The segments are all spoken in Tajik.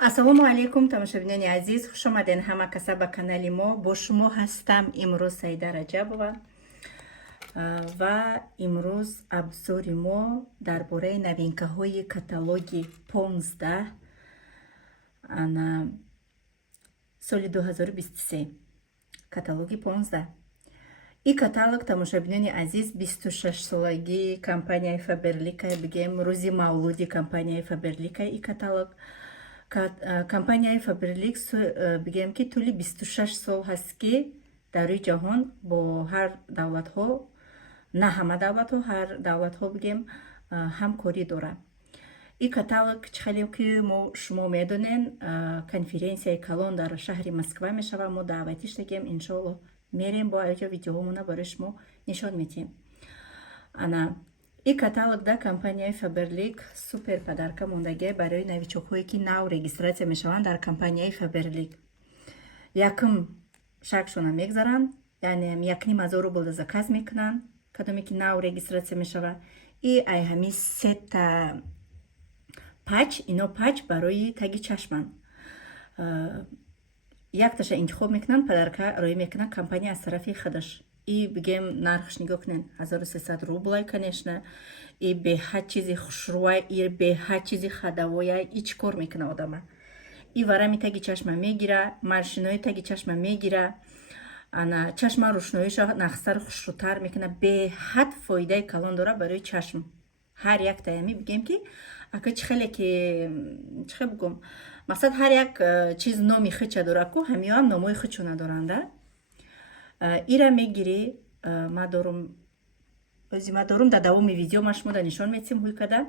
ассалому алайкум тамошобинони азиз, хуш омаден ҳама каса ба канали мо. Бо шумо ҳастам имрӯз Саида Раҷабова ва имрӯз абзори мо дар бораи новинкаҳои каталоги 15 соли 2023. Каталоги 15. И каталог, тамошобинони азиз, 26-солагии компанияи Фаберлика, бигем рӯзи мавлуди компанияи Фаберлика. И каталог компанияи Фаберлик бигем ки тӯли 26 сол ҳаст ки дар рӯи ҷаҳон бо ҳар давлатҳо, на ҳама давлатҳо, ҳар давлатҳо бигем ҳамкорӣ дорад. И каталог хеле ки шумо медонен, конференсияи калон дар шаҳри Москва мешавад. Мо даъватӣ шудагем, иншоалло мерем, бо аҷа видеоҳомона барои шумо нишон медиҳем. И каталог да компанияи Фаберлик супер падарка мондаги барои новичокҳое ки нав регистратсия мешаванд дар компанияи Фаберлик. Якм шакшона мегзаранд, яъне 1,5 рубл да заказ мекунанд, кадоме ки нав регистратсия мешавад. И ай ҳами сета пач, ино пач барои таги чашманд. Якташа интихоб мекунанд, падарка роӣ мекунад компания аз тарафи худаш. И бигем нархш нигоҳ кунед, 1300 рублай, конечно. И беҳад чизи хушрӯя, и беҳад чизи ходовоя, и чӣ кор мекунад одама. И варами таги чашма мегира, маршинои таги чашма мегира, чашма рӯшноиша нахстар хушрӯтар мекуна. Беҳад фоидаи калон дора барои чашм. Ҳар як таями бигем ки ака чӣ хеле ки чӣ хел бигум, мақсад ҳар як чиз номи хича дора ку ҳамиё ҳам номои хичона доранда. Ира мегирӣ, ма дорум дар давоми видео ма шумо да нишон метисим ҳуй када.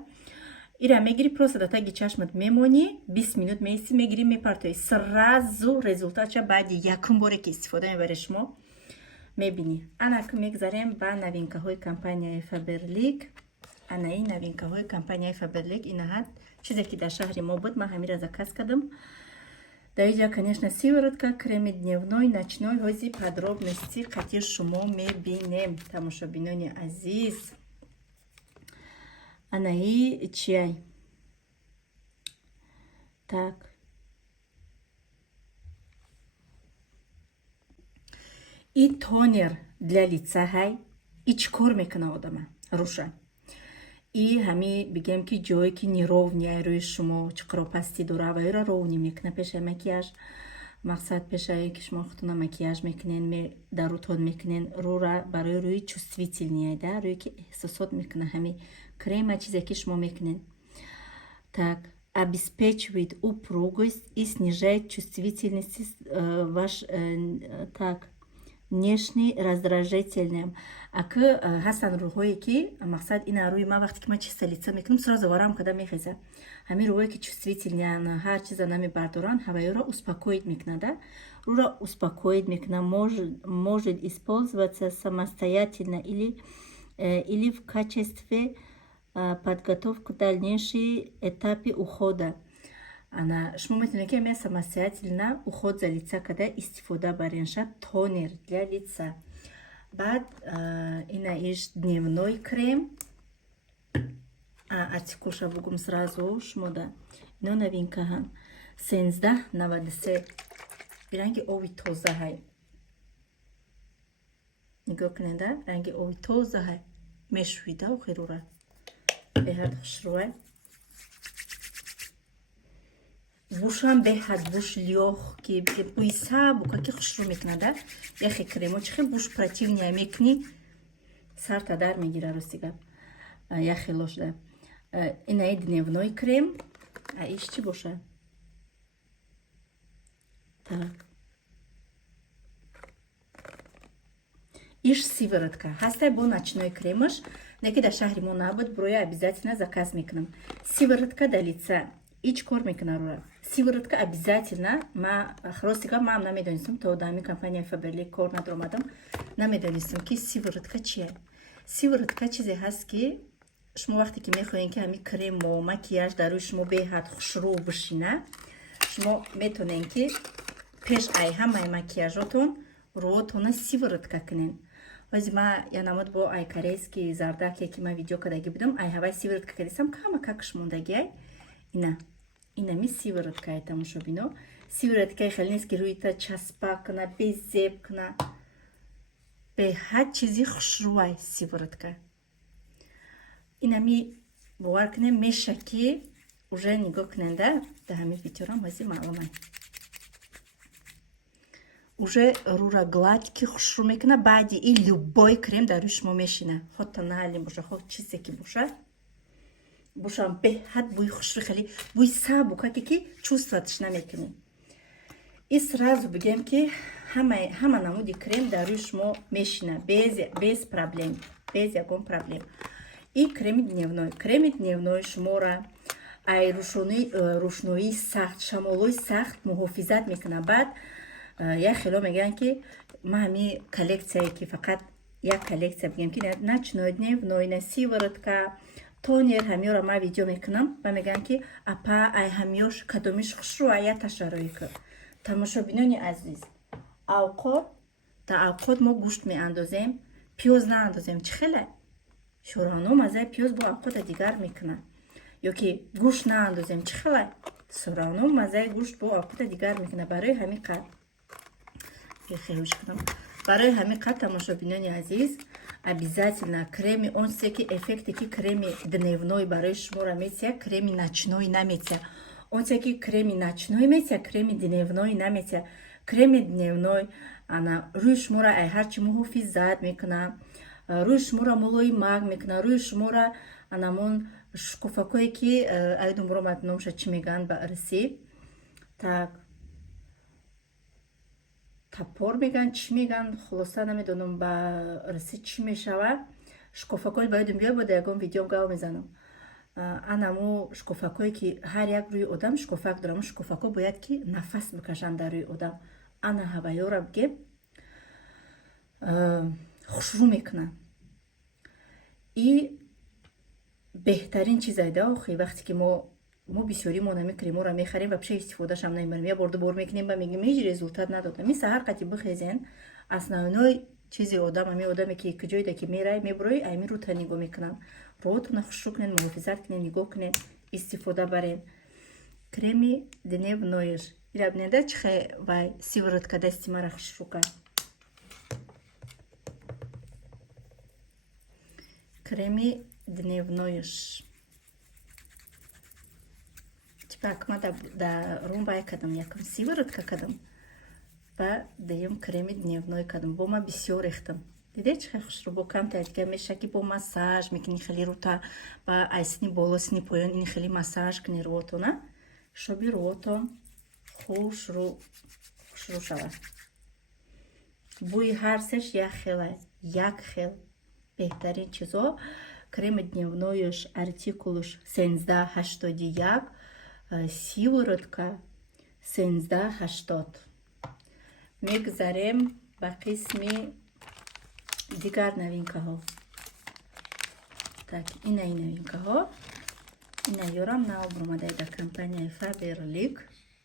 Ира мегирӣ, просто да таги чашмат мемонӣ, 20 минут меисти, мегирӣ мепартоӣ, сразу результатша баъди якум боре ки истифода мебаред шумо мебинӣ. Анак мегзарем ба новинкаҳои компанияи Фаберлик. Анаи новинкаҳои компанияи Фаберлик инаҳад чизе ки дар шаҳри мо буд, ман ҳамира заказ кардам. Дар инҷа, конечно, сиворотка, креми дневной, ночной, ҳози подробности қатъи шумо мебинем, тамошобинони азиз. Анаи чиай? Так. И тонер для лица, ҳай. И чӣ кор мекуна одама? Руша. И ҳами бигем ки ҷое ки неровния рӯи шумо чиқропастӣ дора ва ёра ровни мекуна пешаи макияж. Мақсад пешае ки шумо худтона макияж мекунен, дарутон мекунен, рӯра барои рӯи чувствительния, да, рӯи ки эҳсосот мекуна ҳами крема чизе ки шумо мекунен. Так, обеспечивает упругость и снижает чувствительность ваш так внешний раздражительным. Ака ҳастанд рӯҳое ки мақсад ина рӯи ман вақте ки ман чиста лица мекунам, сразу варам када мехеза. Ҳамин рӯҳое ки чувствительнян, ҳар чиза намебардоранд, ҳаваёро успокоит мекунад, да? Рӯра успокоит мекунад, может использоваться самостоятельно или в качестве подготовки к дальнейшей этапе ухода. Шумо метавонед ки ҳамин самостоятельно уход за лица када истифода баренша тонер для лица. Баъд ина иш дневной крем. Артикулша бугум сразу шумо да ино новинкаҳан 1793. ранги ови тоза ҳай. нигоҳ кунеда, ранги ови тоза ҳай. Мешӯида охирура. Беҳад хушрӯя. бушам беҳад буш лёх ки бӯи сабука ки хушрӯ мекунад, да? Яхе кремо чӣ хел буш противния мекунӣ, сарта дар мегира рости гап. Яхе лошда. Инаи дневной крем. Иш чӣ боша? Так. Иш сиворотка. Ҳастай бо ночной кремаш. Неки дар шаҳри мо набуд, броя обязательно заказ мекунам. Сиворотка да лица. И чӣ кор мекуна рура? Сиворотка обязательно, рости гап ман намедонистам, то дар ҳамин компанияи Фаберлик кор надромадам, намедонистам ки сиворотка чие. Сиворотка чизе ҳаст ки шумо вақте ки мехоҳем ки ҳамин кремо, макияж дар рӯи шумо беҳад хушрӯ бишина, шумо метавонед ки пеш ай ҳамаи макияжотон рӯотона сиворотка кунен. Ҳози ман янамуд бо ай корейский зардаке ки ман видео кардаги будам, ай ҳавай сиворотка кардисам, кама какш мондаги ай. Ина инами сивороткай тамошобино. Сивороткай хеле нест ки рӯита часпа кана, безеб кана. Бе ҳар чизи хушрӯай сиворотка. Инами бовар кунем меша ки уже нигоҳ кунанда да ҳами видеорам ҳази маълумай. Уже рӯра гладки хушрӯ мекуна. Баъди ин любой крем дар рӯи шумо мешина. Хо тоналин боша, хо чизе ки боша. Бошам беҳад бӯи хушрӯ хеле бӯи сабука ки чувстватш намекунӣ. И сразу бигем ки ҳама намуди крем дар рӯи шумо мешина без проблем, без ягон проблем. И креми дневной. Креми дневной шумора ай рӯшноии сахт, шамолои сахт муҳофизат мекуна. Баъд як хело мегӯянд ки ман ҳамин коллексияе ки фақат як коллекция бигем ки ночной, дневной, на сиворотка, тонер ҳамиёро ман видео мекунам ва мегӯянд ки апа ай ҳамиёш кадомиш хушрӯ аяташароика. Тамошобинони азиз, авқот та авқот мо гӯшт меандозем, пиёз наандозем. Чӣ хеле шӯравно маззаи пиёз бо авқота дигар мекунад. ё ки гӯшт наандозем. Чӣ хеле шӯравно маззаи гӯшт бо авқота дигар мекунад. Барои ҳамин қад барои ҳамин қад тамошобинони азиз, обязательно креми он чизе ки эффекте ки креми дневной барои шуморо метия, креми ночной наметия. Он чизе ки креми ночной метия, креми дневной наметия. Креми дневной ана рӯи шуморо ай ҳарчи муҳофизат мекунад, рӯи шуморо мулоимак мекунад, рӯи шуморо анамон шукофакое ки айдум буромад номша чӣ мегӯянд ба ирсӣ. Так тапор мегӯянд, чӣ мегӯянд, хулоса намедонам ба ирсӣ чӣ мешавад. Шукофакои боядум биёр бода ягон видеом гав мезанам. Анамо шукофакое ки ҳар як рӯи одам шукофак дорам. Шукофако бояд ки нафас бикашанд дар рӯи одам. Ана ҳаваёра бигем хушрӯ мекунад. И беҳтарин чиз айда охи вақте ки мо бисёри мо нами креморо мехарем ва пеши истифодашам намебарем. Я бор дубор мекунем ба мегим ҳеҷ результат надода. Миса ҳар қати бихезен основной чизи одам ами одаме ки куҷоида ки мерай мебурои айми рута нигоҳ мекунам. Роҳотуна хушрӯ кунен, муҳофизат кунен, нигоҳ кунен, истифода барен. Креми дневноиш ира бинеда чӣ хе вай сиворотка дасти мара хушрӯ кард. Креми дневноиш типак ма да румбай кадам якам сиворотка кадам ва дуюм креми дневной кадам. Бо ма бисёр рехтам. Диде чӣ хел хушрӯ бо камтар дига меша ки бо массаж мекунӣ хеле рута ба ай сини боло сини поён ин хеле массаж кунӣ рӯотона. Шоби рӯотон хушрӯ шавад. Бӯи ҳар сеш як хелай, як хел. Беҳтарин чизо креми дневноиш артикулуш 1381, сиворотка 1380. Мегзарем ба қисми дигар новинкаҳо. Так, ина новинкаҳо. Ина ёрам нав бомадаи да компанияи Faberlic.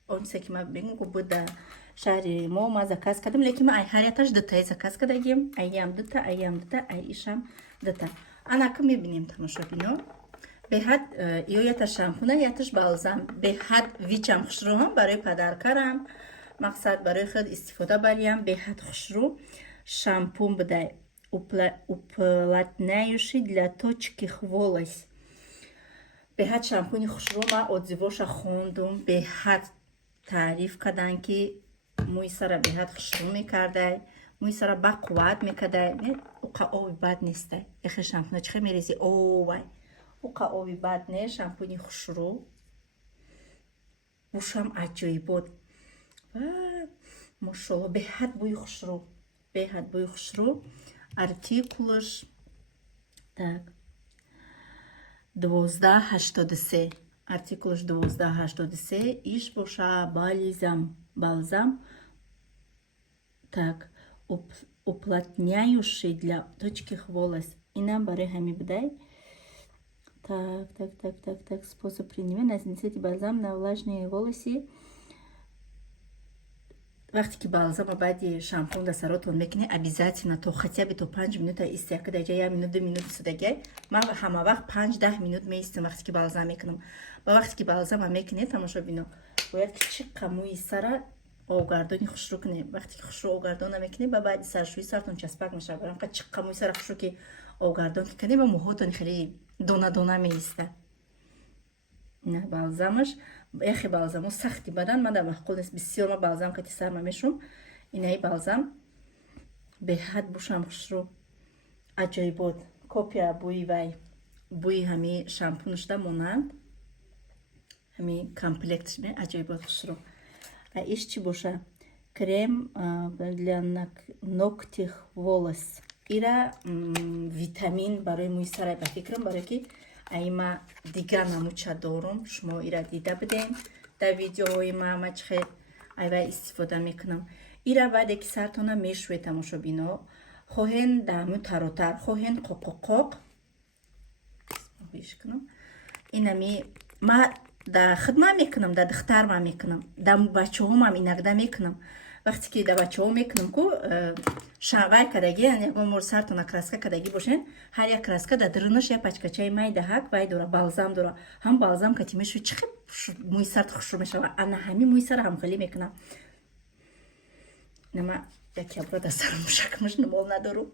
Он чизе ки ман бигӯ буда шаҳри мо ман заказ кардам, лекин ман ай ҳарияташ дутае заказ кардагим. Айям дута, ай ишам дута. Анака мебинем тамошобино. Беҳад ё ята шампуна, яташ балзам. Беҳад вичам хушрӯам барои падаркарам. Мақсад барои худ истифода бариям. Беҳад хушрӯ. Шампун будай. Уплотняющий для точки волос. Беҳад шампуни хушрӯ ман отзывоша хондум. Беҳад таъриф карданд ки мӯи сара беҳад хушрӯ мекардай, мӯи сара бақувват мекардай. Уқа оби бад нестай. Эхе шампуна чӣ хел мерези овай. Уқа оби бад не, шампуни хушрӯ. Бушам аҷоибот. Мошалло беҳад бӯи хушрӯ. Беҳад бӯи хушрӯ. Артикулаш так 1283. Артикулаш 1283. Иш боша балзам. Так, уплотняющий для точки волос. Инам барои ҳами будай. Так. Способ применения. Нанесите бальзам на влажные волосы. вақте ки балзама баъди шампун да саротон мекунед, обязательно то хотя бы то 5 минута истея кадаҷа 1 минут 2 минут истодагай. Ман ҳама вақт 5-10 минут меистам вақте ки балзам мекунам. ба вақте ки балзама мекунед тамошобино бояд ки чиққа мӯи сара овгардони хушрӯ кунед. вақте ки хушрӯ овгардон намекунед ба баъди саршӯи сартон часпак мешавад. барои чиққа мӯи сара хушрӯ ки овгардон ки кунед ба мӯҳотон хеле дона дона меиста. نه بالزامش یخی بالزامو سختی بدن من در محقول نیست بسیار ما بالزام کتی سرما میشم اینایی بالزام به حد بوشم خوش رو عجیب بود کپیا بوی وای بوی همی شامپونش دا مونند همی کامپلکتش می عجیب بود خوش رو ایش چی باشه крем для ногтих волос ира витамин барои мӯи сарай ба фикрам барои ки айма дига намуча дорум шумо ира дида бидем дар видеоҳои ма чихе айва истифода мекунам ира баъде ки сартона мешӯед тамошобино хоҳен даму таротар хоҳен қоқоқоқ инами ма да хидмат мекунам да духтарма мекунам да бачаҳомам инакда мекунам вақте ки да бачаҳо мекунам ку шавай кадаги ягон сартона краска кадаги бошен ҳар як краска да дырынаш я пачкачаи май даҳак вай дора балзам дора ҳам балзам кати мешӯи чӣ мӯи сар хушрӯ мешава ана ҳамин мӯи сара ҳамхелӣ мекунам нама яке абура да сарам мушакмаш намол надору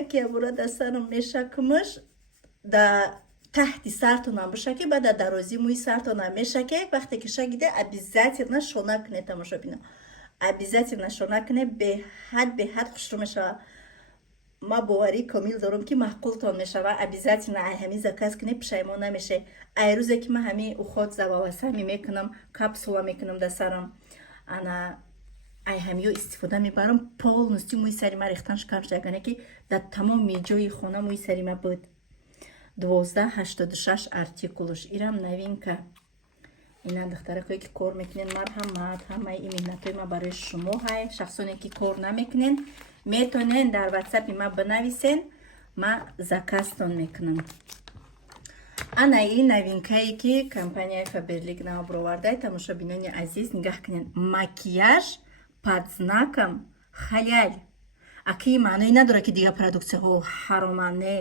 яке абура да сарам мешакмаш да таҳти сартонам бишаки баъда дарози мӯи сартонам мешаке вақте ки шакиде обязательно шона кунед тамошобино обязательно шона кунед беҳад хушрӯ мешава ма боварӣ комил дорам ки маъқултон мешава обязательно ай ҳамин заказ кунед пушаймон намеше ай рӯзе ки ман ҳамин уход зававасами мекунам капсула мекунам да сарам ана ай ҳамиё истифода мебарам полностью мӯи сари ма рехтанш кам шуда ягоне ки дар тамоми ҷои хона мӯи сари ма буд 1286 артикулуш ирам новинка ина духтаракое ки кор мекунен марҳамат ҳамаи ин меҳнатҳои ма барои шумо ҳай шахсоне ки кор намекунен метонен дар ватсапи ма бинависен ма заказтон мекунам ана ин новинкае ки компанияи фаберлик навоб ровардаи тамошобинони азиз нигаҳ кунен макияж под знаком халяль аки маъное надорад ки дигар продуксияҳо ҳароманд не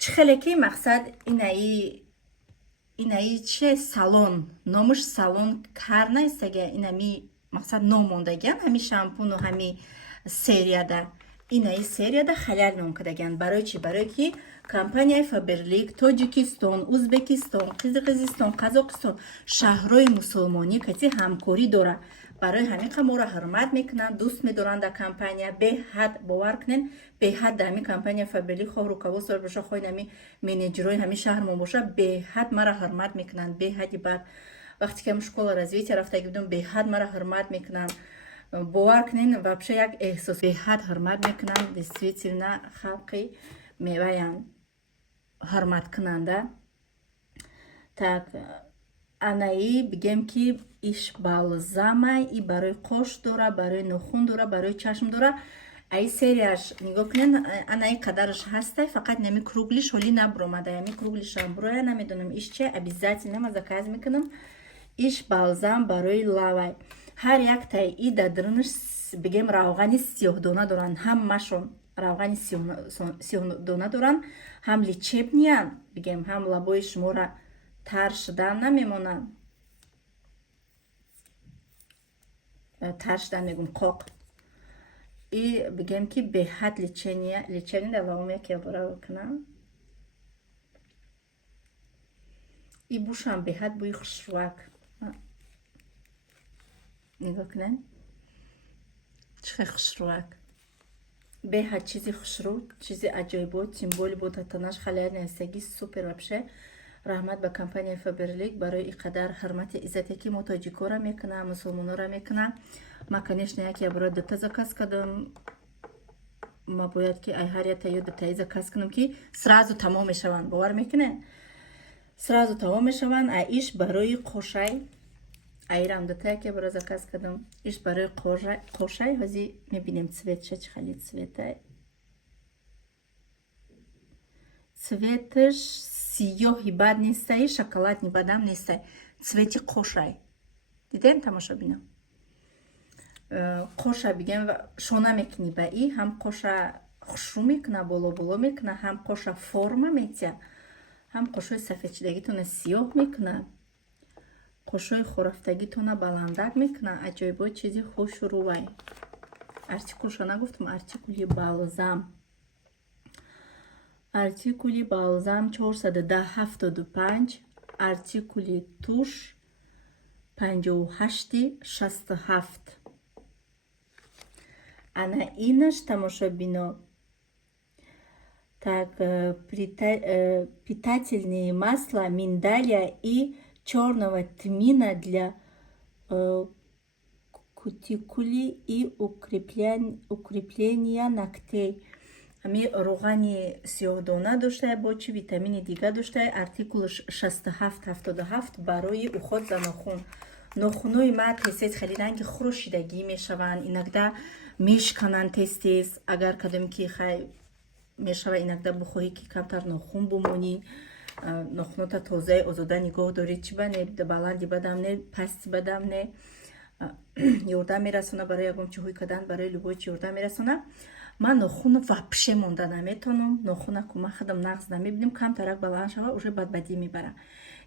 чӣ хеле ки мақсад инаи чи салон номаш салон кар наистага инами мақсад ном мондагиан ҳами шампуну ҳами серияда инаи серияда халал ном кардагиан барои чи барои ки компанияи фаберлик тоҷикистон узбекистон қирғизистон қазоқистон шаҳрҳои мусулмонӣ кати ҳамкорӣ дора барои ҳамин қамора ҳурмат мекунанд дӯст медоранд дар компания беҳад бовар кунен беҳад дар ҳамин компания фаберлик хоҳ рукавоз дор боша хоҳ ҳамин менеҷерҳои ҳамин шаҳрмон боша беҳад мара ҳурмат мекунанд беҳади бад вақте ки ҳам школа развития рафтаги будам беҳад мара ҳурмат мекунанд бовар кунен вообще як эҳсос беҳад ҳурмат мекунанд действительно халқи меваянд ҳурматкунанда так анаи бигем ки иш балзама и барои қош дора барои нохун дора барои чашм дора ай серияш нигоҳ кунен анаи қадараш ҳастай фақат нами круглиш ҳоли набуромада ями круглишам буроя намедонам иш че обязательно ма заказ мекунам иш балзам барои лавай ҳар яктаи и дадырнаш бигем равғани сиёҳдона доранд ҳамашон равғани сиёҳдона доранд ҳам личебниян бигем ҳам лабои шумора тар шудан намемонанд тар шудан мегум қоқ и бигем ки беҳад лечения давом яке бора кунам и бушам беҳад бӯи хушрӯак нигоҳ кунен чӣ хел хушрӯак беҳад чизи хушрӯ чизи аҷоибот символи ботатанаш халияр нестагӣ супер вообще раҳмат ба компанияи фаберлик барои ин қадар ҳурмати иззате ки мо тоҷикора мекунам мусулмонора мекунам ма конечно яке бора дута заказ кардам ма бояд ки ай ҳар як ё дутаи заказ кунам ки сразу тамом мешаванд бовар мекунед сразу тамом мешаванд а иш барои қошай айрам дута яке бора заказ кардам иш барои қошай ҳозир мебинем цветша чӣ хели цветай цветаш сиёҳи бад нестай шоколадни бадам нестай цвети қошай дидем тамошобинам қоша бигем шона мекунӣ ба и ҳам қоша хушрӯ мекуна, боло мекуна, ҳам қоша форма метия, ҳам қошои сафедшидагитона сиёҳ мекуна, қошои хурафтагитона баландак мекуна. аҷоибо чизи хушрӯвай. артикулша нагуфтам. артикули балзам 410-75, артикули туш 58-67. ана инаш тамошобино. Так, питательные масла миндаля и черного тмина для кутикули и укрепления ногтей. ами руғани сиёҳдона доштае бо чи витамини дига доштае. артикул 67-77 барои уход за нохун. нохунои ма тез хеле ранги хурӯшидагӣ мешаванд, иногда мешкананд тез. агар кадоме ки хай мешава, иногда бихоҳӣ ки камтар нохун бумонӣ, нохунота тозаи озода нигоҳ доред, чи бане баланди бадам не, пасти бадам не, ёрдам мерасона барои ягон-чиҳои кадан, барои любой чи ёрдам мерасона. ман нохун вапше монда наметонам, нохуна ку ман хадам нағз намебинам, камтарак баланд шава уже бадбадӣ мебара.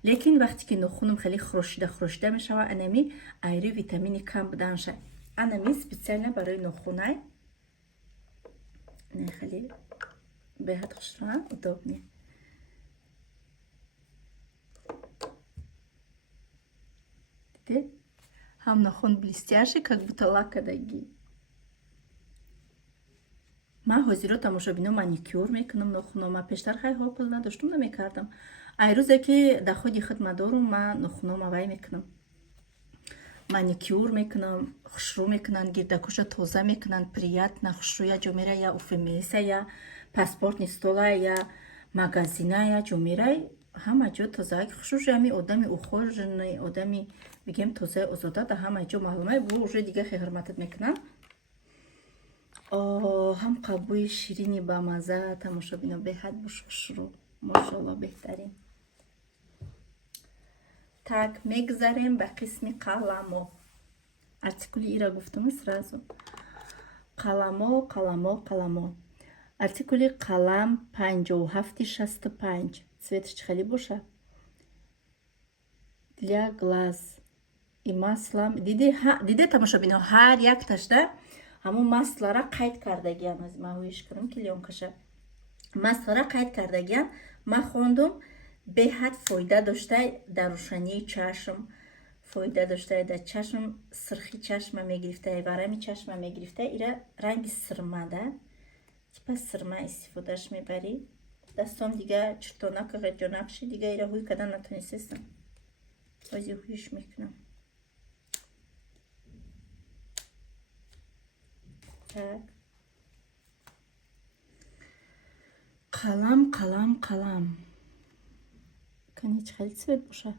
лекин вақте ки нохунам хеле хурӯшида мешава, анами айри витамини кам буданша. анами специально барои нохунай. не хеле беҳад хушрӯа, удобне. дидед? ҳам нохун блестящий, как будто лакадаги. ман ҳозиро тамошобино маникюр мекунам нохуно. ман пештар хай ҳопил надоштам, намекардам. ай рӯзе ки даходи хидматдорум, ман нохунома вай мекунам. маникюр мекунам, хушрӯ мекунанд, гирдакуша тоза мекунанд, приятна хушрӯя ҷомера я уфемесая, паспортни столая я магазиная ҷомерай, ҳама ҷо тозаак хушрӯ. ами одами ухоженный, одами бигем тозаи озода да ҳама ҷо маълумай, бо уже дига хирматат мекунанд. ҳам қабуи ширини бамаза тамошобино, беҳад хушрӯ, мошалло, беҳтарин. так, мегзарем ба қисми қаламо. артикули ира гуфтам сразу. қаламо. артикули қалам 57-65. цветш хеле боша. для глаз и маслам. диде тамошобино, ҳар якташда ҳамон маслара қайд кардагиян. аз маҳоиш кардам клёнкаша. маслара қайд кардагиян. ман хондум беҳад фоида доштай дар рӯшании чашм, фоида доштай дар чашм, сирхи чашма мегирифтай, варами чашма мегирифтай. ира ранги сирмада, типа сирма истифодаш мебарӣ. дастом дига чуртонака ғаҷонақши дига ира ҳуй кадан натонистам. ози ҳуйш мекунам. так. қалам. кани чӣ хел цвет боша?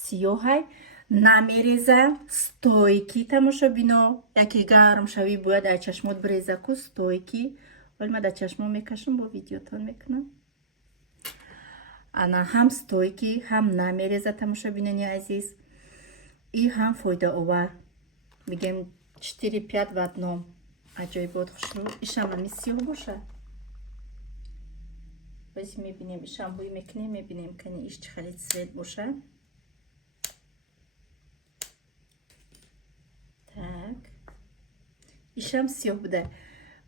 сиёҳай. намереза, стойки тамошобино. яке гарм шавӣ бояд дар чашмот биреза ку стойки. вале ман дар чашмо мекашам, бо видеотон мекунам. ана ҳам стойки, ҳам намереза тамошобинони азиз. и ҳам фоидаовар. мигем 4-5 в одном. аҷоибот хушрӯ. ишам ами сиёҳ боша. бази мебинем, ишам ҳуй мекунем, мебинем кани иш чӣ хеле цвет боша. так. ишам сиёҳ буда.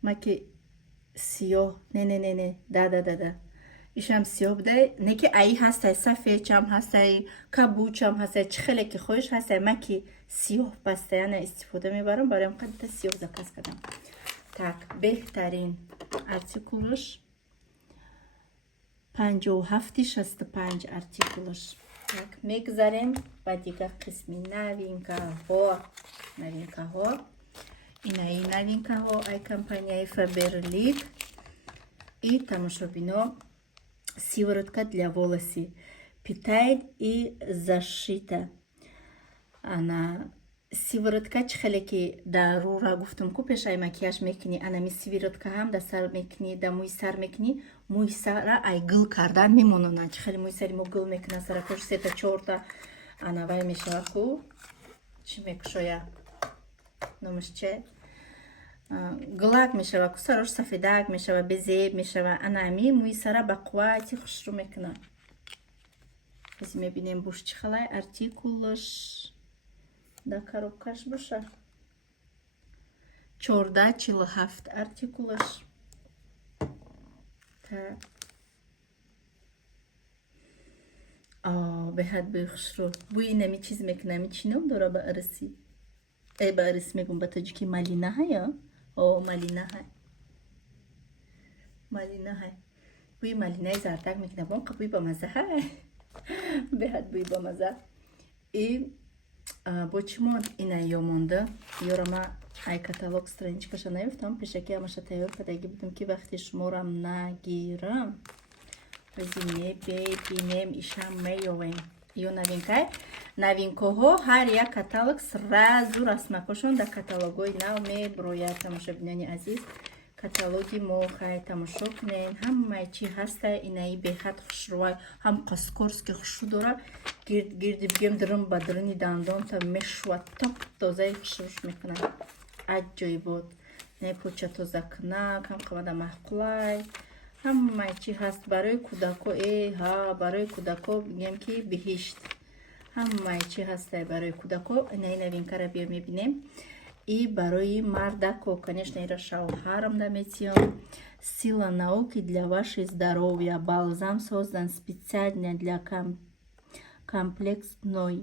маки сиёҳ, не. Да. ишам сиёҳ буда. не ки аи ҳастай сафедчам ҳастай, кабучам ҳастай, чӣ хеле ки хоҳиш ҳастай. маки сиёҳ постоянно истифода мебарам, бароям қадита сиёҳ заказ кардам. так, беҳтарин артикулаш 57-65 артикулаш. так, мегзарем ба дигар қисми новинкаҳо. инаи новинкаҳо ай компанияи Faberlic. и тамошобино, сиворотка для волоси питает и зашита. ана сиворотка чӣ хеле ки дарура гуфтам ку пеш ай макияж мекунӣ, анами сиворотка ҳам дар сар мекунӣ, дар мӯи сар мекунӣ, мӯи сара ай гул кардан мемононад. чӣ хеле мӯи сари мо гул мекунад, саракош 3-4 ана вай мешава ку. чӣ мекушоя номаш че глак мешава сарош сафедак мешава безеб мешава анами мӯи сара ба қуввати хушрӯ мекуна ҳозир мебинем буш чӣ халай артикулаш да коробкаш боша 1447 артикулаш так беҳад бӯи хушрӯ бӯи нами чиз мекуна ми чӣ ном дора ба ариси ба арис мегум ба таҷики малинаҳа ё малинаҳай бӯи малинаи зардак мекуна бонқа бӯи ба мазаҳай беҳад бӯи ба маза бо чӣ монд инай ё монда ёра ма ай каталог страничкаша наёфтам пешакӣ ҳамаша тайёр кардагӣ будам ки вақти шуморам нагирам ҳозир мебинем ишам меёвем ё новинкай новинкаҳо ҳар як каталог сразу расмакошон дар каталогҳои нав меброяд тамошобинони азиз каталоги мо хай тамошо кунен ҳамаи чӣ ҳаста инаи беҳад хушрӯвай ҳам қаскорски хушрӯ дора гирди бигем дирин ба дирини дандонта мешува ток тозаи хушрӯш мекунад аҷоибот не поча тозакунак ҳам қамада маҳқулай ҳамаи чӣ ҳаст барои кӯдако барои кӯдако бигем ки биҳишт ҳамаи чӣ ҳастай барои кӯдако инаи новинкара биё мебинем и барои мардако конечно ира шавҳарам наметиём сила науки для вашей здоровья бальзам создан специально для комплексной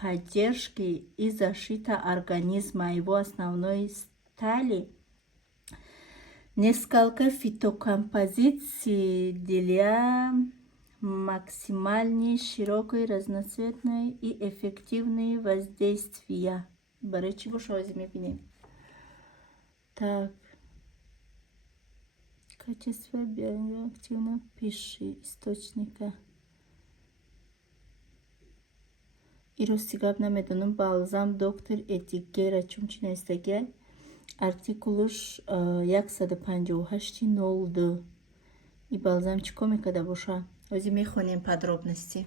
поддержки и защиты организма его основной стали несколько фитокомпозиций для максимально широкой разноцветной и эффективной воздействия барои чӣ боша ҳозир мебинем так качество биоактивной пищи источника ирости гап намедонам балзам доктор этикера чумчинастаги артикулуш 15802 и балзам чӣ кор мекарда боша ҳозир мехонем подробности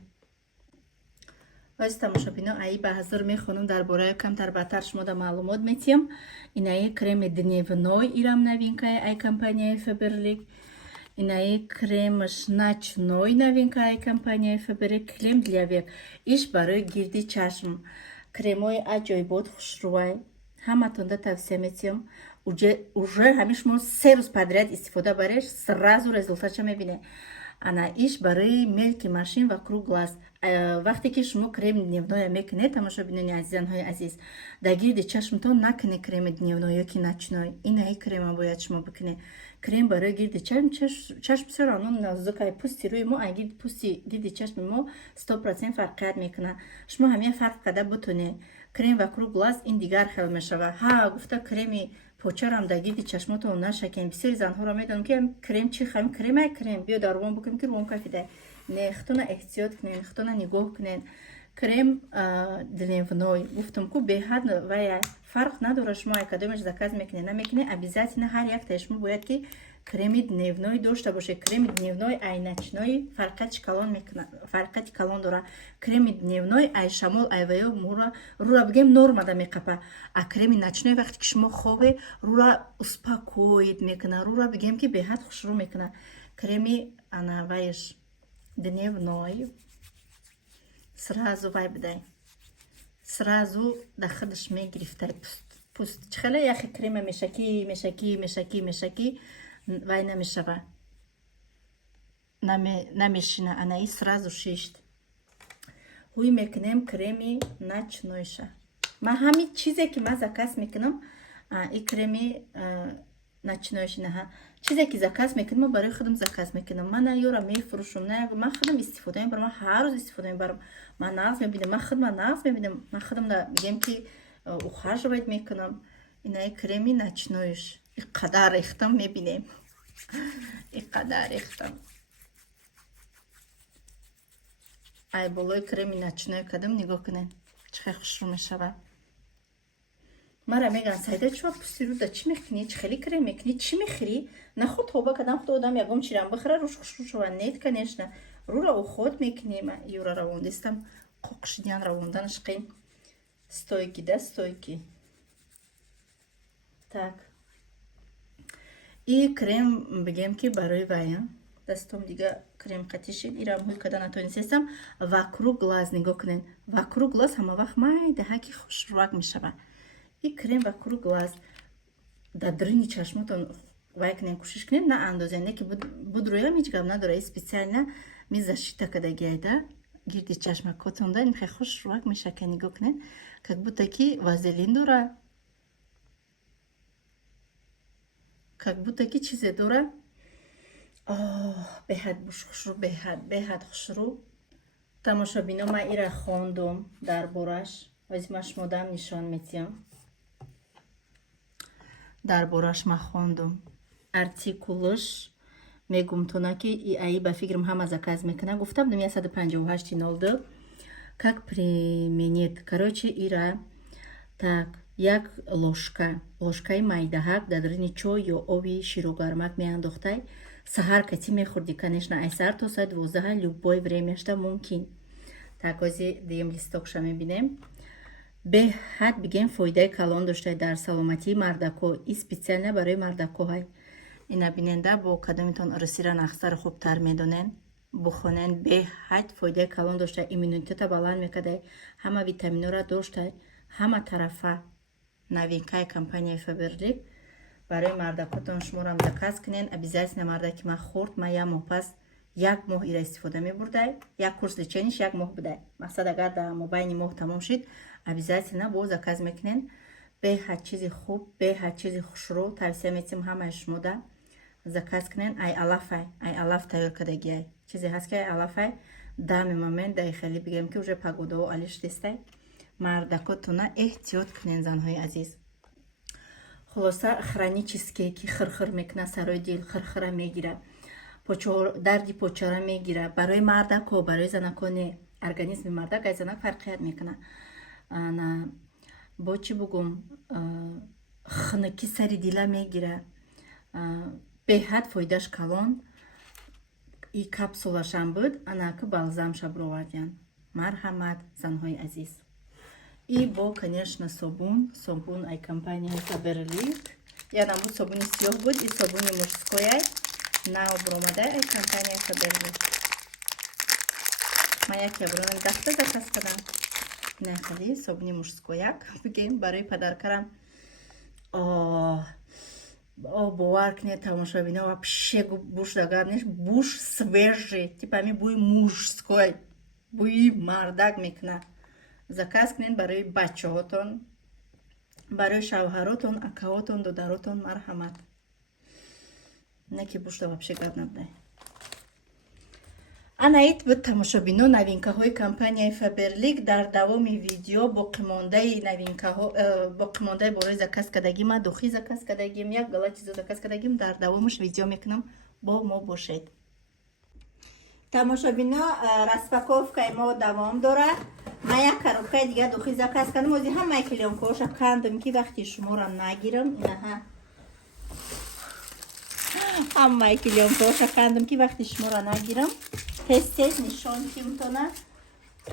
аз тамошобино аи ба ҳазир мехонам дар бораи камтар баъдтар шумода маълумот метиҳам инаи креми дневной ирам новинкаи ай компанияи фаберлик инаи кремаш ночной новинкаи ай компанияи фаберлик крем для век иш барои гирди чашм кремои аҷоибот хушрӯвай ҳаматонда тавсия метиҳам уже ҳамин шумо 3 рӯз подряд истифода баред сразу результатша мебинед ана иш барои мелки машин ва круг глаз вақте ки шумо крем дневноя мекунед тамошобинони азизанҳои азиз дар гирди чашмтон накунед креми дневной ёки ночной инаи крема бояд шумо бикунед крем барои гирди чашм чаро оно назукай пӯсти рӯи мо пӯсти гирди чашми мо 100% фарқият мекунад шумо ҳамин фарқ карда битонед крем ва круг глаз ин дигар хел мешава гуфта креми почарам дар гирди чашмотон нашакем бисёри занҳоро медонам ки крем чӣ хам кремай крем биё дар рувон бикунем ки рувон кафида не хитона эҳтиёт кунен хитона нигоҳ кунен крем дневной гуфтам ку беҳад вая фарқ надора шумо кадомаш заказ мекунед намекунед обязательно ҳар яктаи шумо бояд ки креми дневной дошта бошед креми дневной ай ночной фарқати калон дора креми дневной ай шамол ай ваё рура бигем нормада меқапа а креми ночной вақте ки шумо хобе рура успокоит мекуна рура бигем ки беҳад хушрӯ мекуна креми ана вайш дневной сразу вай бидай сразу да худаш мегирифтай пуст чихеле яхи крема мешакӣ вай намешава намешина анаи сразу шишт ҳуй мекунем креми ночнойша ма ҳамин чизе ки ма заказ мекунам и креми ночнойшинаҳа чизе ки заказ мекунам ма барои худам заказ мекунам ма на ёра мефурӯшам на ма худам истифода мебарам ма ҳар рӯз истифода мебарам ма нағз мебинам ма худам мегем ки ухаживать мекунам инаи креми ночнойш иқадар рехтам мебинем иқадар рехтам ай болои креми ночной кадом нигоҳ кунед чӣ хел хушрӯ мешава мара меган сайда чува пусти рӯда чӣ мекунӣ чӣ хели крем мекунӣ чӣ мехӯрӣ на худ тоба кадан худ одам ягон чирам бихӯра рӯш хушрӯ шава нет конечно рура уход мекунем юра равондистам қоқшидян равонданаш қин стойки, да, стойки. Так. И крем бигем ки барои вая. Дастом дига крем қатишид. Ирам ҳуй када натонисестам. Вакруг глаз нигоҳ кунен. Вакруг глаз ҳама вақт майда ки хушрувак мешава. И крем вакруг глаз. Да дрини чашмотон вай кунен, кушиш кунен. На андозен. Не ки будруям ҳеҷ гап надора. Специально ми защита кадагиайда. Гирди чашмакотонда. Ин хай хушрувак мешака, нигоҳ кунен. Как будто ки вазелин дора. Как будто ки чизе дора. Беҳад хушрӯ, беҳад хушрӯ. Тамошобино, ман ира хондум дар бораш. Ҳозир ман шумодам нишон метиҳам. Дар бораш ман хондум. Артикулаш мегум тона ки аи ба фикрам ҳама заказ мекунад. Гуфтам 158.02. Как применит. Короче, ира так як ложкаи майдаҳак дар дарини чой ё оби широгармак меандохтай. Саҳар кати мехӯрдӣ, конечно, ай саҳар то соати 12 любой времяшда мумкин. Так ҳозир дигим листокша мебинем. Беҳад бигем фоидаи калон доштай дар саломатии мардако. И специально барои мардако ҳай. Ина биненда бо кадомитон ресира нахстаро хубтар медонен. Бухонен беҳад фоидаи калон доштай. Иммунитета баланд мекардай. Ҳама витаминора доштай. Ҳама тарафа. Новинкаи компанияи Faberlic. Барои мардакотон шуморам заказ кунен. Обязательно мардаки ман хӯрд. Ман як моҳ пас як моҳ ира истифода мебурдай. Як курс лечениш як моҳ будай. Мақсад агар дар мобайни моҳ тамом шид, обязательно бо заказ мекунен. Беҳад чизи хуб, беҳад чизи хушрӯ. Тавсия метим ҳамаи шумода заказ кунен. Ай алаф тайёр кардагиай. Чизе ҳаст ки ай алафай дами момент дай хеле бигем ки уже погодао алиш дестай. Мардакотона эҳтиёт кунен, занҳои азиз. Хулоса хронические ки хирхир мекуна, сарои дил хирхира мегира, дарди почора мегира. Барои мардако, барои занако не. Организми мардак ай занак фарқият мекуна. Бо чӣ бугум, хнуки сари дила мегира. Беҳад фоидаш калон. И капсулашам буд, анаки балзамша бировардиян. Марҳамат, занҳои азиз. И бо, конечно, собун ай компанияи Faberlic. Я намуд собуни сиёҳ буд, и собуни мужскояй нав бромадай ай компанияи Faberlic. Ман яке брони дафта заказ кардам. Не хали собуни мужскояк бигем барои падаркарам. Бовар кунед тамошобино, вообще буш дагар неш, буш свежий, типа ми буи мужской, буи мардак мекуна. Заказ кунед барои бачаҳотон, барои шавҳаротон, акаҳотон, додаротон. Марҳамат. Не ки бушда вообще гап набудай. Анаит буд тамошобино навинкаҳои компанияи Faberlic. Дар давоми видео боқимондаи навинкаҳо, боқимондаи бораи заказ кардагим, духӣ заказ кардагим, як гала чизо заказ кардагим. Дар давомаш видео мекунам, бо мо бошед. Тамошобино, распаковкаи мо давом дорад. Ман як коробкаи дига духӣ заказ кардам. Ҳозир ҳамаи клёнкаҳоша кандам ки вақти шуморо нагирам. Инаҳа ҳамаи клёнкаҳоша кандам ки вақти шуморо нагирам. Тез нишон кимтона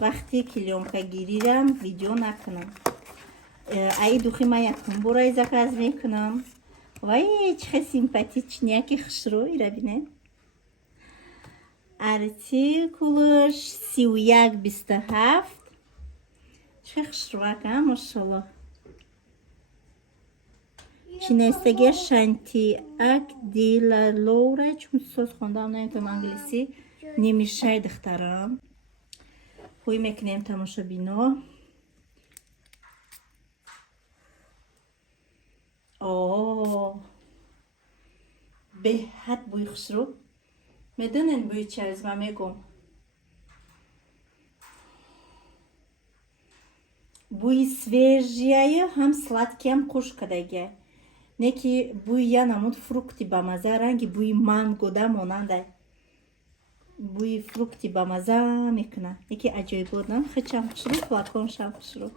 вақти клёнкагирирам видео накунам. Аи духӣ ман якум бораи заказ мекунам. Вай чихе симпатични, яки хушрӯ. Ира бинед. Артикулаш 3127. Чихе хушрӯак, машаллоҳ. Чинестаги Шантиак Дила Лора. Чун соз хондам наметам англиси. Немешай духтарам. Ҳуй мекунем тамошобино. Беҳад бӯи хушрӯ. Медонен бӯи чӣ аст? Ман мегӯм. Бӯи свежияе, ҳам сладкиам хуш кардагия. Не ки бӯи я намуд фрукти ба маза, ранги бӯи мангода монандай. Бӯи фрукти ба маза мекуна. Яке аҷоибот, нам хичам хушрӯ, флаконшам хушрӯ.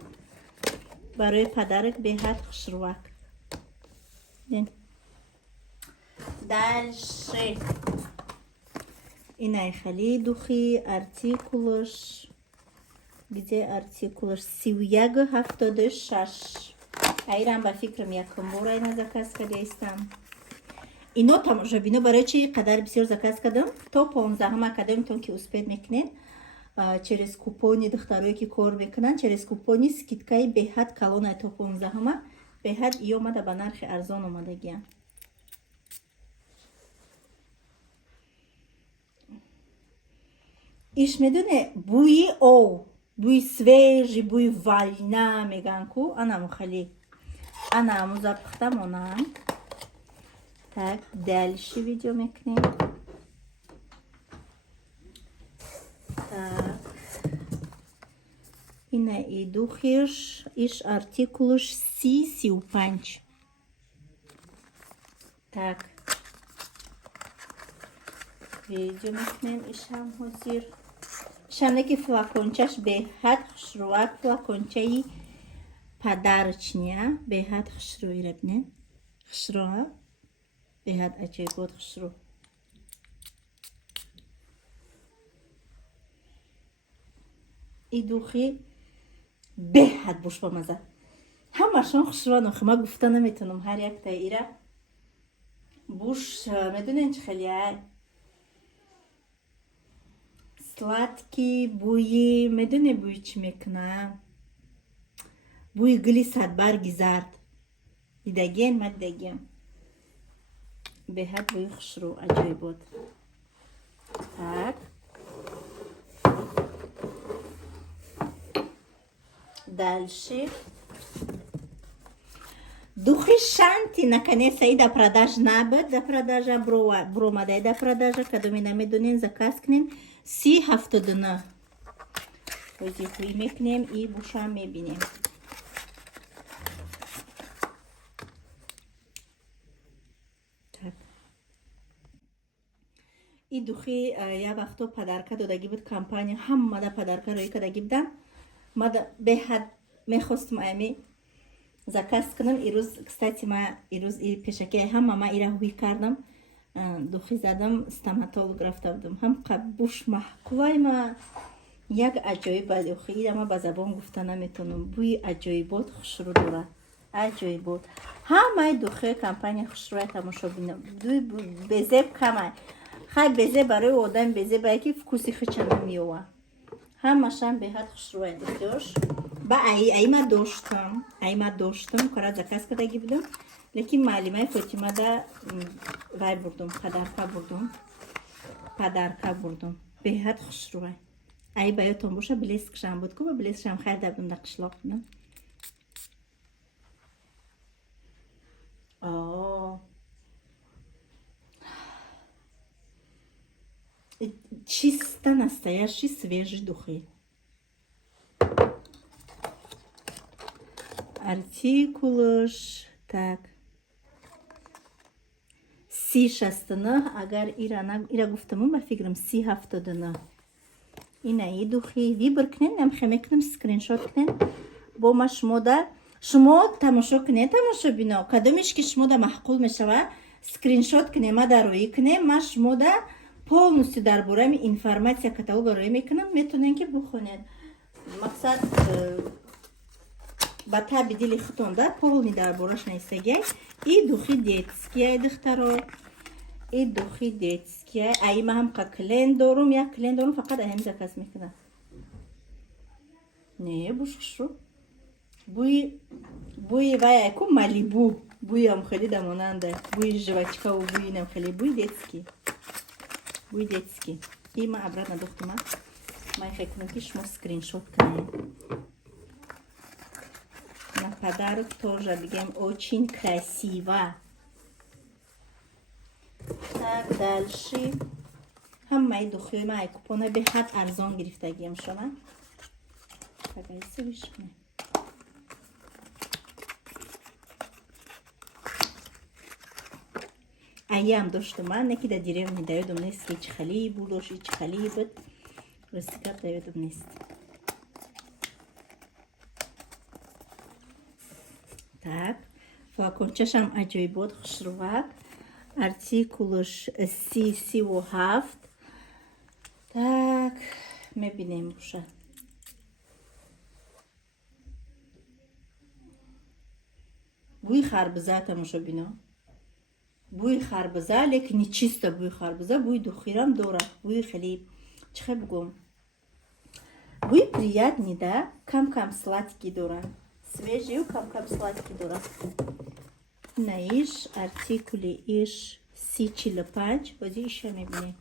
Барои падарак беҳад хушрӯвак. Дальше. Инай хали духи артикулаш где артикулш 3176. Айрам ба фикрам якум бор айна заказ кардем. Ино тамошобино барои чи қадар бисёр заказ кардам? То 15 кардамтон ки успеҳ мекунед через купони духтарое ки кор мекунанд, через купони скидкаи беҳад калонай то 15 беҳад и омада ба нархи арзон омадагиам. иш медоне бӯи ов, бӯи свежи, бӯи валина меган ку анаму хали анаму запухтамонам. Так, дальше видео мекунем. Так. Ина и духиш, иш артикулуш 35. Так. Видео мекунем, ишам ҳозир. Шамнеки флакончаш беҳад хушрӯа, флакончаи подарочния беҳад хушрӯира бинен. Хушрӯа беҳад аҷоибот хушрӯ. И духи беҳад бушбамаза. Ҳамашон хушрӯа нохима гуфта наметавонам ҳар яктаи ира. Буш медонен чӣ хеле ай? Сладкий бӯи, медоне бӯи чӣ мекуна? Бӯи гули садбарги зард. Дидагиен, ма дидагиам. Беҳад бӯи хушрӯ, аҷоибот. Так. Дальше. Духи шанти наконец да продажа набуд, да продажа бромадай да продажа, кадоми намедонен заказ кунен 3079. Ҳозир мекунем и бушам мебинем. И духи я вақто падарка додаги буд компания, ҳаммада падарка рӯи кадаги будам. Мада беҳад мехостам ами заказ кунам. Ирӯз кстати ма ирӯз и пешаки ҳама ма ира ҳуй кардам. Духи задам, стоматолог рафта будам. Ҳам буш маҳқулай ма як аҷоиб ба духи ира ма ба забон гуфта наметавонам. Бӯи аҷоибот хушрӯ дорад. Аҷоибот. Ҳамаи духи компания хушрӯя тамошо бинам. Безеб камай. Хай безе барои одам безе ба яки вкуси хича намеёва. Ҳамашам беҳад хушрӯя духиёш. Ба айма доштам кора заказ кардаги будам. Лекин маълимаи Фотимада вай бурдум, падарка бурдум. Беҳад хушрӯя. Ай ба ёдтон боша блескшам буд ку ба блескшам хайрда будам дар қишлоқ будам. Чисто настоящий свежий духи. Артикулыш. Так. 3069. Агар ира гуфтамон ба фикрам 3079. Ина и духи. Вибр кунен, намхе мекунем скриншот кунен. Бо ма шумо тамошо кунед, тамошо бино. Кадомиш ки шумода маҳқул мешава, скриншот кунем, ма дароӣ кунем, ма шумода полностью дар бораи информация каталога рӯй мекунам, метонен ки бухонед. Мақсад ба таби дили хутон да полни дар бораш наистагиай. И духи детские духтаро. И духи детские. Ай ма ҳам қа клен дорум, як клен дорум, фақат ай ҳами заказ мекунам. Не, буш хушрӯ. Бӯи вай айку малибу. Бӯи ам хеле дамонанда. Бӯи жвачкаву бӯи нам хеле бӯи детский. Бӯи детский. И ма обратно духтума. Ман фикр кунам ки шумо скриншот кунед. На подарок тоже бигем очень красиво. Так, дальше. Ҳамаи духиёи ма ай купона беҳад арзон гирифтагиам шуна. Так, айса вишкунем. Аям доштам, неки да деревни да ёдам нест ки чӣ хали будош, чӣ хали буд. Ростикап да ёдам нест. Так, флакончашам аҷоибот хушрӯвак. Артикулуш 37. Так, мебинем боша. буи харбуза тамошо бино. Буи харбуза, лекин не чисто буи харбуза, буи духирам дорад, буи хеле чхе бигум. Буи приятный, да? Кам-кам сладкий дорад. Свежий, кам-кам сладкий дорад. Наиш артикули иш 345, бази иша мебинем.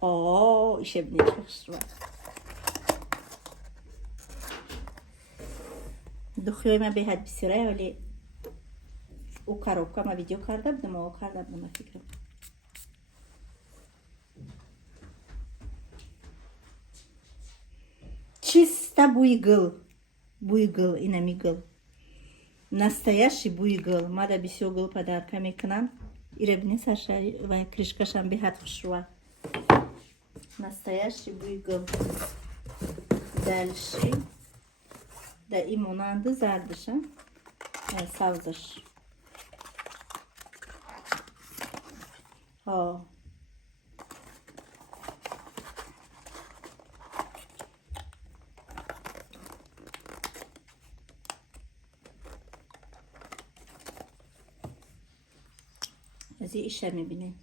О, иша бинем чхшва. духиёи ман беҳад бисёрае, вале ӯ коробка ма видео карда будам, ова карда будам фикрам. Чиста буи гул, инами гул. Настоящий буи гул. Мада бисёр гул подарка мекунам. Ира бинед саршари ва кришкашам беҳад хушрӯа. Настоящий буи гул. Дальше да и монанду зардыша савзаш. ازی ایشه میبینیم.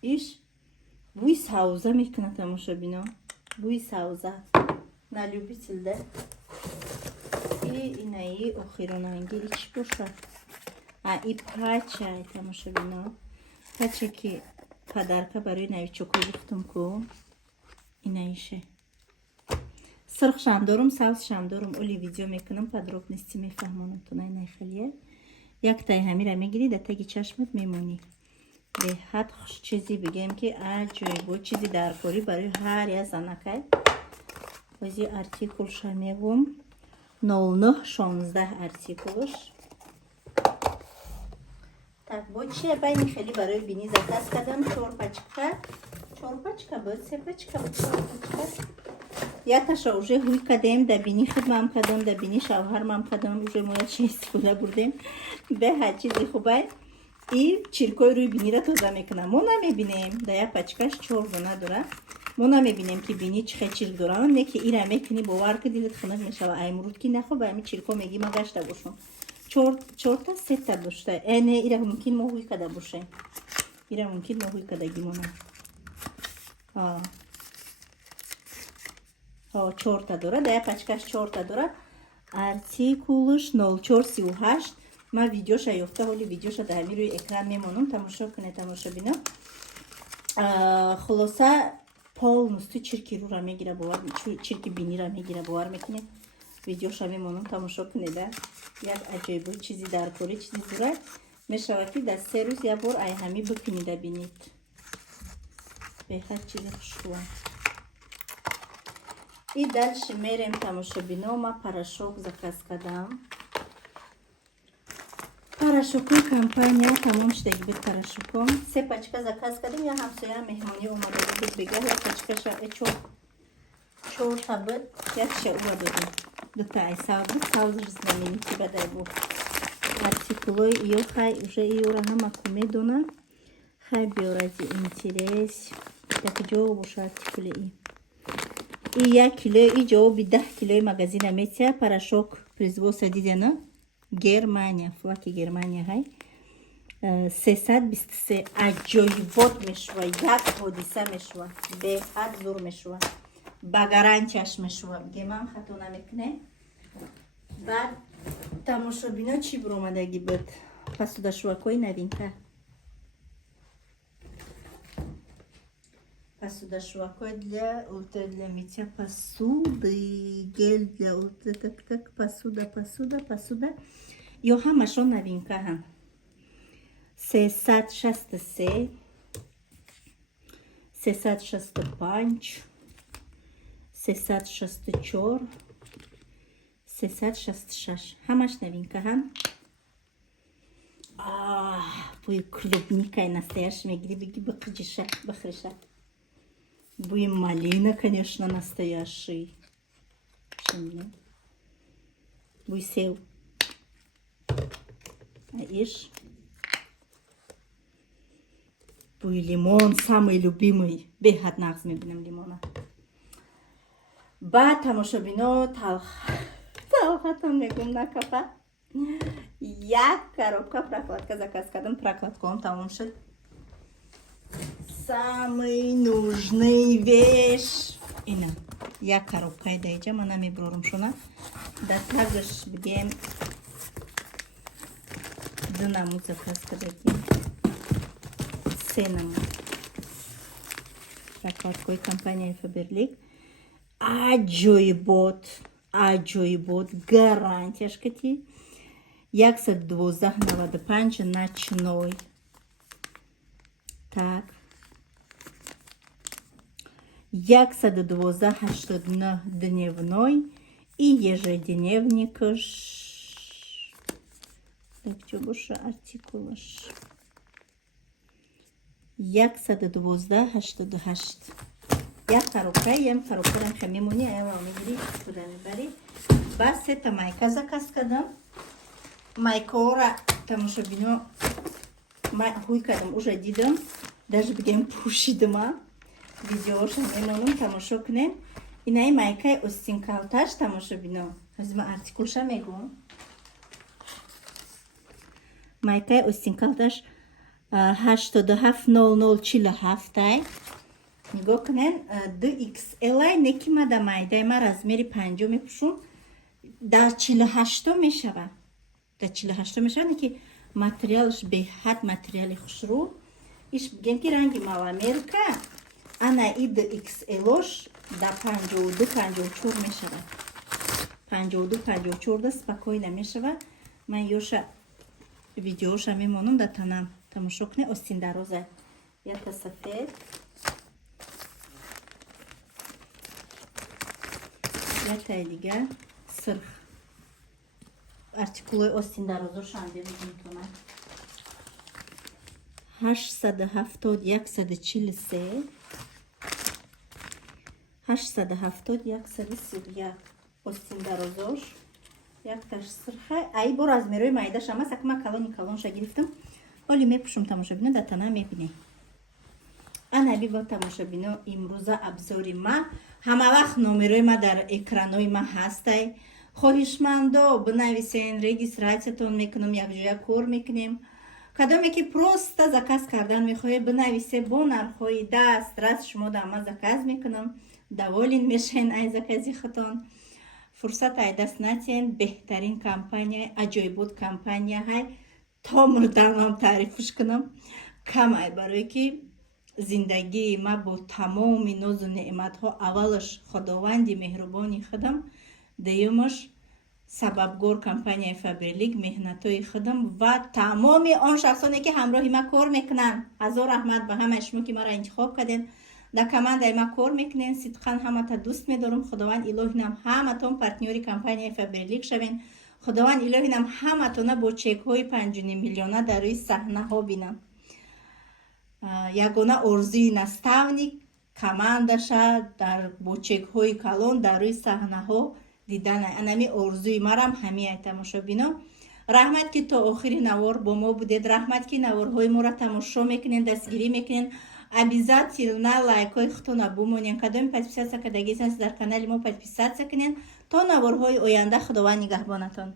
ایش بوی ساوزه میکنه تماشا بینا. بوی ساوزه на любителя. И инаи охиронанги ич боша. А и пача, тамошо бино. Пача ки подарка барои новичокҳо гуфтам ку. Инаише. Сирхшам дорум, савзшам дорум. Оли видео мекунам, подробности мефаҳмонам то най халие. Яктай ҳамира мегирӣ, да таги чашмат мемонӣ. Беҳад хуш чизи бигем ки аҷоибо чизи даркорӣ барои ҳар як занакай. Ози артикул шамевум 0916 артикулш. Так, бо чи байни хели барои бини заказ кардам 4 пачка. 4 пачка буд, 3 пачка буд, 4 пачка. Якаша уже ҳуй кардем, да бини хидмам кардам, да бини шавҳармам кардам, уже мо якша истифода бурдем. Беҳад чизи хубай. И чиркои рӯи бинира тоза мекунам. Мо намебинем, да як пачкаш 4 дона дора. Мо намебинем ки бини чихе чирк дорам, не ки ира мекунӣ бовар ки дилат хунак мешава. Аймруд ки нахо ба ами чирко меги ма гашта бошам. 4 та 3 та бошта. Не ира мумкин мо ҳуй када бошем. Ира мумкин мо ҳуй када гимонам. 4 та дора, да як пачкаш 4 та дора. Артикулш 0438. Ма видеоша ёфта, ҳоли видеоша да ҳами рӯи экран мемонам, тамошо кунед, тамошо бино. Хулоса полностью чирки рӯра мегира, чирки бинира мегира, бовар мекунед. Видеоша мемонам, тамошо кунед. Як аҷоибо чизи даркорӣ, чизи зурак мешавад ки дар 3 рӯз як бор ай ҳами бикунида бинед. Беҳад чизи хушрӯа. И дальше мерем, тамошо бино. Ма порошок заказ кардам. Порошокои компания тамом шудагӣ буд. Порошоком 3 пачка заказ кардем. Я ҳамсоя меҳмонӣ омадаги буд бега. Як пачкаша 4 та буд. Якша ура додем. 2 та ай сав буд. Савзаш знаменитӣ бадай буд. Артикулои иё хай уже иёра ҳамаку медона. Хай биёрази интерес. Якҷо боша артикули и. И 1 кило и ҷавоби 10 килои магазина метия. Порошок производства дидена. Германия, флаки Германия ҳай. 323 аҷоибот мешува. Як ҳодиса мешува. Беҳад зур мешува. Ба гарантияш мешува. Бигемам хато намекуне. Баъд тамошобино чӣ биромадагӣ буд? Посудашувакҳои новинка. Посудашувакҳои для мития посуды. Гель для как посуда. Ё ҳамашон новинка ҳам. 363, 365, 364, 366. Ҳамаш новинка ҳам. Буи клубникаи настоящий мегирӣ, биги бихриша. Буи малина, конечно, настоящий. Буи сев. А иш буй лимон самый любимый беҳад нағз мебинам лимона. ба тамошобино талхатам мегум накапа. Як коробка прокладка заказ кардам, прокладкаам тамом шуд. Самый нужный веш ина як коробкаи даиҷа ман намебурорум шуна да тагаш бигем ду намуд заказ кардаги се намуд прокладкаи компанияи Faberlic аҷоибот гарантияш кати 112.95 ночной. Так 112.89 дневной и ежедневникаш. Так что больше артикулаш 112.88. Я коробка хамимони аяла мегири куда мебари. Бас это майка заказ кардам. Майкора тамошобино ҳуй кардам уже дидам, даже бигем пушидама видеоша мемонум тамошо кунем. Инаи майкаи остинкалташ тамошобино ҳазима артикулша мегум майкаи остинкалташ 870047 нигоҳ кунен 2XL некимада майдаи ма размери 5 мепушум дар 48 мешавад. Дар 48 мешавад ки материалш беҳад материали хушрӯ. Иш бигем ки ранги маламерка ана и DXL-ош да 52-54 мешавад. 52-54 да спокойно мешавад. Ман ёша видеоша мемонам да танам тамошо кунед. Остин дароза яка сафед якай дига сирх артикулои остин дарозошам бибинем тона 870-143 870-131 остин дарозош якташ сирха ай бо размерои майдаш ама сакма калонша гирифтам. Оли мепушум тамошобино да тана мебинем. Ана би бо тамошобино имрӯза абзори ма ҳама вақт номерои ма дар экранои ма ҳастай. хоҳишмандо бинависен, регистратсиятон мекунам, якҷоя кор мекунем. кадоме ки просто заказ кардан мехоҳед бинависе бо нархҳои дастрас шумо да ма заказ мекунам. даволин мешаен ай закази худтон. фурсат ай даст натиен. беҳтарин компания аҷоибот компания ҳай то мурданам таърифш кунам камай барое ки зиндагии ма бо тамоми нозу неъматҳо аввалаш худованди меҳрубони худам, дуюмаш сабабгор компанияи Faberlic меҳнатҳои худам ва тамоми он шахсоне ки ҳамроҳи ма кор мекунанд. ҳазор раҳмат ба ҳамаи шумо ки маро интихоб карден, дар командаи ма кор мекунен. сидқан ҳамата дӯст медорам. худованд илоҳинам ҳаматон партнёри компанияи Faberlic шавен. худованд илоҳинам ҳаматона бо чекҳои 5 миллиона дар рӯи саҳнаҳо бинам. ягона орзуи наставник командаша дар бо чекҳои калон дар рӯи саҳнаҳо дидан анами орзуи марам ҳамиай тамошобино. раҳмат ки то охири навор бо мо будед. раҳмат ки наворҳои моро тамошо мекунед, дастгирӣ мекунед. обязательно лайкҳои худтона бумонед. кадоми подписатсия кардагиест дар канали мо подписатсия кунед то наворҳои оянда. худованд нигаҳбонатон.